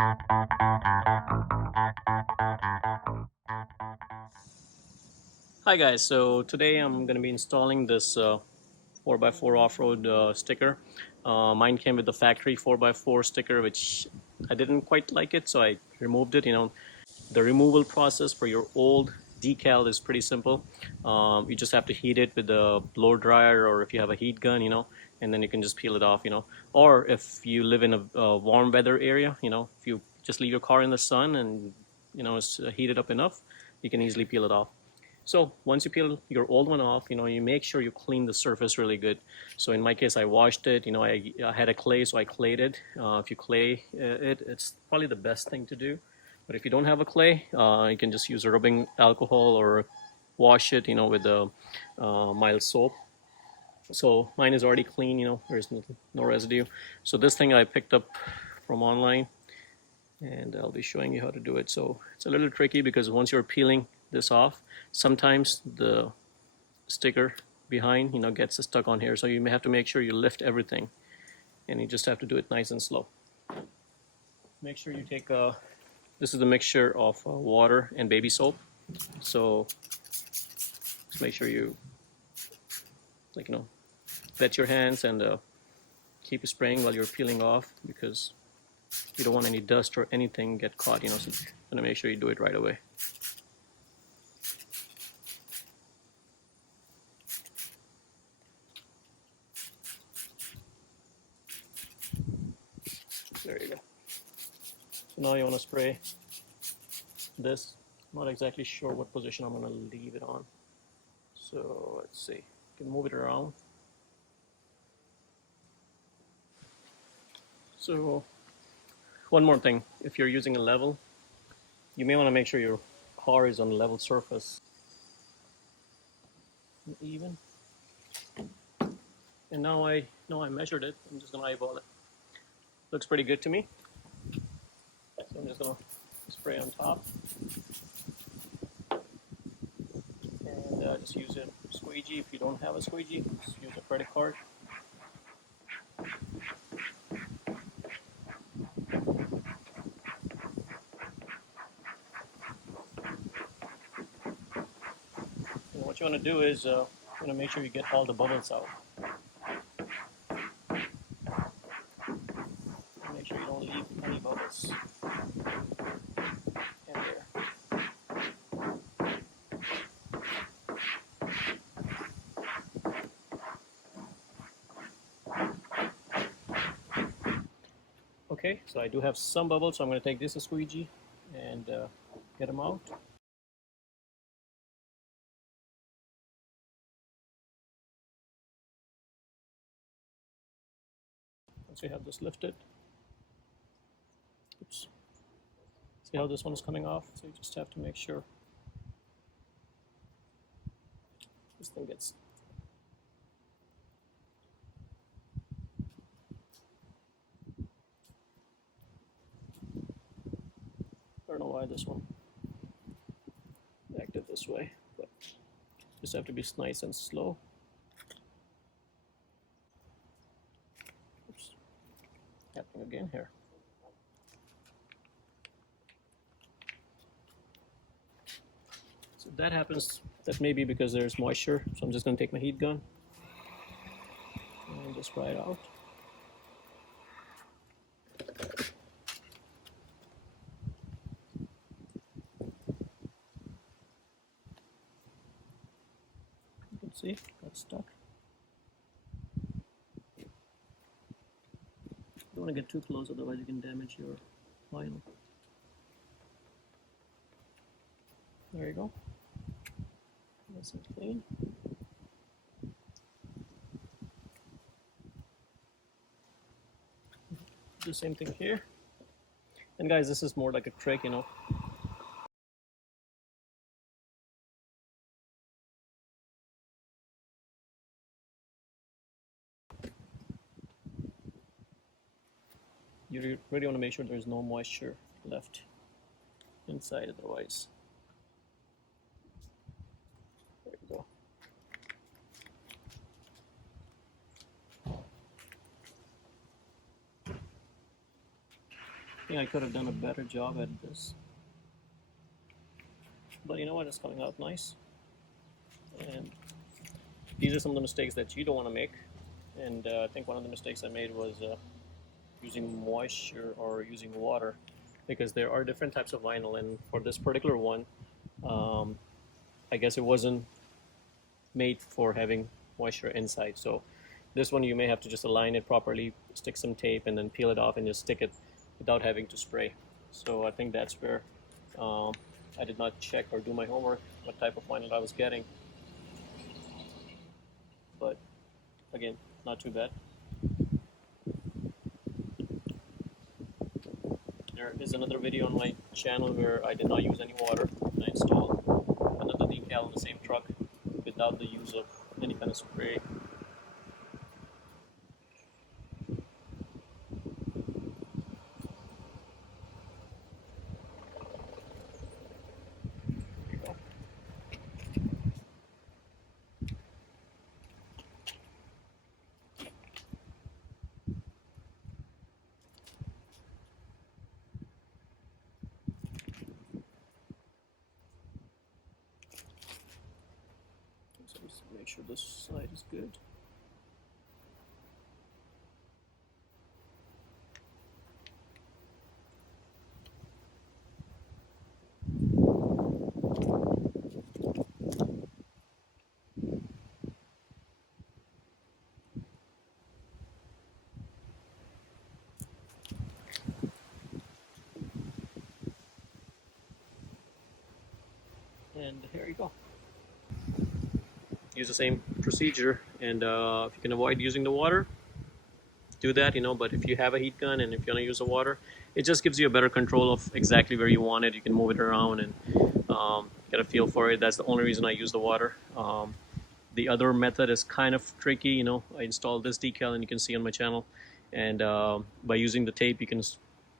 Hi guys, so today I'm going to be installing this 4x4 off-road sticker. Mine came with the factory 4x4 sticker, which I didn't quite like it, so I removed it. The removal process for your old decal is pretty simple. You just have to heat it with a blow dryer, or if you have a heat gun, and then you can just peel it off. Or if you live in a warm weather area, if you just leave your car in the sun and it's heated up enough, you can easily peel it off. So once you peel your old one off, you make sure you clean the surface really good. So in my case, I washed it. I had a clay, so I clayed it. If you clay it, it's probably the best thing to do. But if you don't have a clay, you can just use a rubbing alcohol or wash it, with a mild soap. So mine is already clean, there's no residue. So this thing I picked up from online, and I'll be showing you how to do it. So it's a little tricky because once you're peeling this off, sometimes the sticker behind, gets stuck on here. So you may have to make sure you lift everything, and you just have to do it nice and slow. Make sure you take this is a mixture of water and baby soap. So just make sure you, wet your hands and keep spraying while you're peeling off, because you don't want any dust or anything get caught. So you want to make sure you do it right away. There you go. So now you want to spray this. I'm not exactly sure what position I'm going to leave it on. So let's see. You can move it around. So one more thing, if you're using a level, you may want to make sure your car is on a level surface. Even. And now I know I measured it. I'm just going to eyeball it. Looks pretty good to me. So I'm just going to spray on top. And just use a squeegee. If you don't have a squeegee, just use a credit card. And what you want to do is you want to make sure you get all the bubbles out. Make sure you don't leave any bubbles in there. Okay, so I do have some bubbles, so I'm going to take this a squeegee and get them out. Once you have this lifted, oops, see how this one is coming off? So you just have to make sure this thing gets. I don't know why this one acted this way, but just have to be nice and slow. Oops, happening again here. So that happens, that may be because there's moisture. So I'm just going to take my heat gun and just dry it out. You can see, got stuck. Don't want to get too close, otherwise you can damage your vinyl. There you go. Nice and clean. Do the same thing here. And guys, this is more like a trick, You really want to make sure there's no moisture left inside, otherwise. There you go. think I could have done a better job at this. But you know what? It's coming out nice. And these are some of the mistakes that you don't want to make. And I think one of the mistakes I made was using moisture or using water, because there are different types of vinyl. And for this particular one, I guess it wasn't made for having moisture inside. So this one you may have to just align it properly, stick some tape, and then peel it off and just stick it without having to spray. So I think that's where I did not check or do my homework what type of vinyl I was getting. But again, not too bad. There is another video on my channel where I did not use any water. I installed another decal in the same truck without the use of any kind of spray. So just make sure this side is good. And here you go. Use the same procedure, and if you can avoid using the water, do that, but if you have a heat gun and if you're going to use the water, it just gives you a better control of exactly where you want it. You can move it around and get a feel for it. That's the only reason I use the water. The other method is kind of tricky. I installed this decal, and you can see on my channel, and by using the tape you can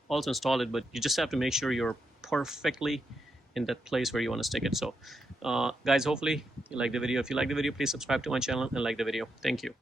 also install it, but you just have to make sure you're perfectly in that place where you want to stick it. So guys, hopefully you like the video. If you like the video, please subscribe to my channel and like the video. Thank you.